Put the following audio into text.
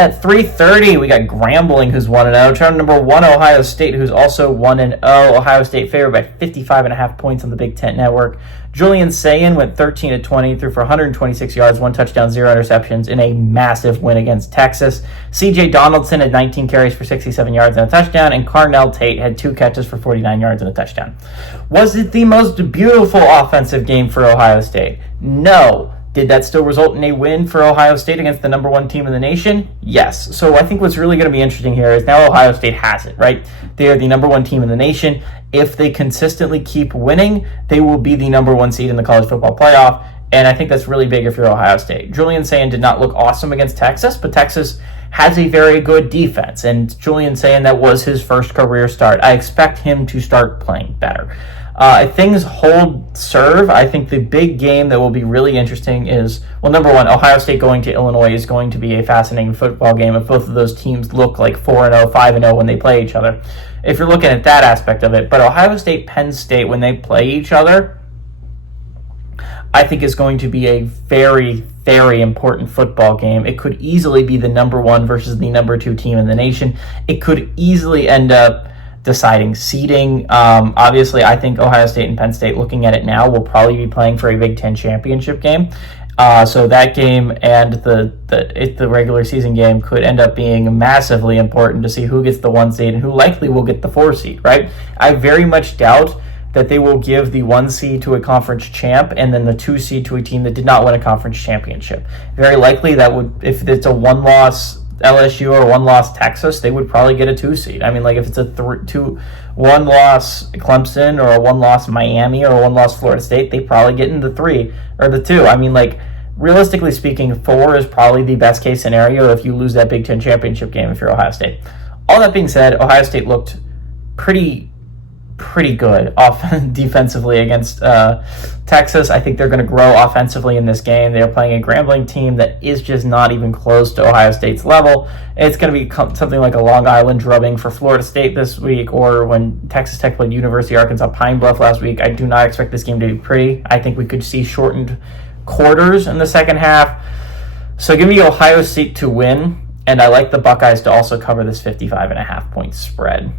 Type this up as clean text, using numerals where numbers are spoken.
At 3:30, we got Grambling, who's 1-0. Trying number 1, Ohio State, who's also 1-0. Ohio State favored by 55.5 points on the Big Ten Network. Julian Sayin went 13-20, threw for 126 yards, 1 touchdown, 0 interceptions in a massive win against Texas. C.J. Donaldson had 19 carries for 67 yards and a touchdown, and Carnell Tate had 2 catches for 49 yards and a touchdown. Was it the most beautiful offensive game for Ohio State? No. Did that still result in a win for Ohio State against the number 1 team in the nation? Yes. So I think what's really going to be interesting here is now Ohio State has it, right? They are the number 1 team in the nation. If they consistently keep winning, they will be the number 1 seed in the college football playoff. And I think that's really big if you're Ohio State. Julian Sayin did not look awesome against Texas, but Texas has a very good defense. And Julian Sayin, that was his first career start. I expect him to start playing better. If things hold serve, I think the big game that will be really interesting is, well, number 1, Ohio State going to Illinois is going to be a fascinating football game if both of those teams look like 4-0, 5-0 when they play each other. If you're looking at that aspect of it. But Ohio State, Penn State, when they play each other, I think is going to be a very, very important football game. It could easily be the number 1 versus the number 2 team in the nation. It could easily end up deciding seeding. Obviously, I think Ohio State and Penn State, looking at it now, will probably be playing for a Big Ten championship game. So that game and the regular season game could end up being massively important to see who gets the 1 seed and who likely will get the 4 seed, right? I very much doubt that they will give the 1 seed to a conference champ and then the 2 seed to a team that did not win a conference championship. Very likely that would, if it's a 1-loss LSU or 1-loss Texas, they would probably get a 2 seed. I mean, like if it's a 1-loss Clemson or a 1-loss Miami or a 1-loss Florida State, they probably get in the 3 or the 2. I mean, like realistically speaking, 4 is probably the best case scenario if you lose that Big Ten championship game if you're Ohio State. All that being said, Ohio State looked pretty good defensively against Texas. I think they're going to grow offensively in this game. They're playing a Grambling team that is just not even close to Ohio State's level. It's going to be something like a Long Island drubbing for Florida State this week, or when Texas Tech played University of Arkansas Pine Bluff last week. I do not expect this game to be pretty. I think we could see shortened quarters in the second half. So give me Ohio State to win, and I like the Buckeyes to also cover this 55.5 point spread.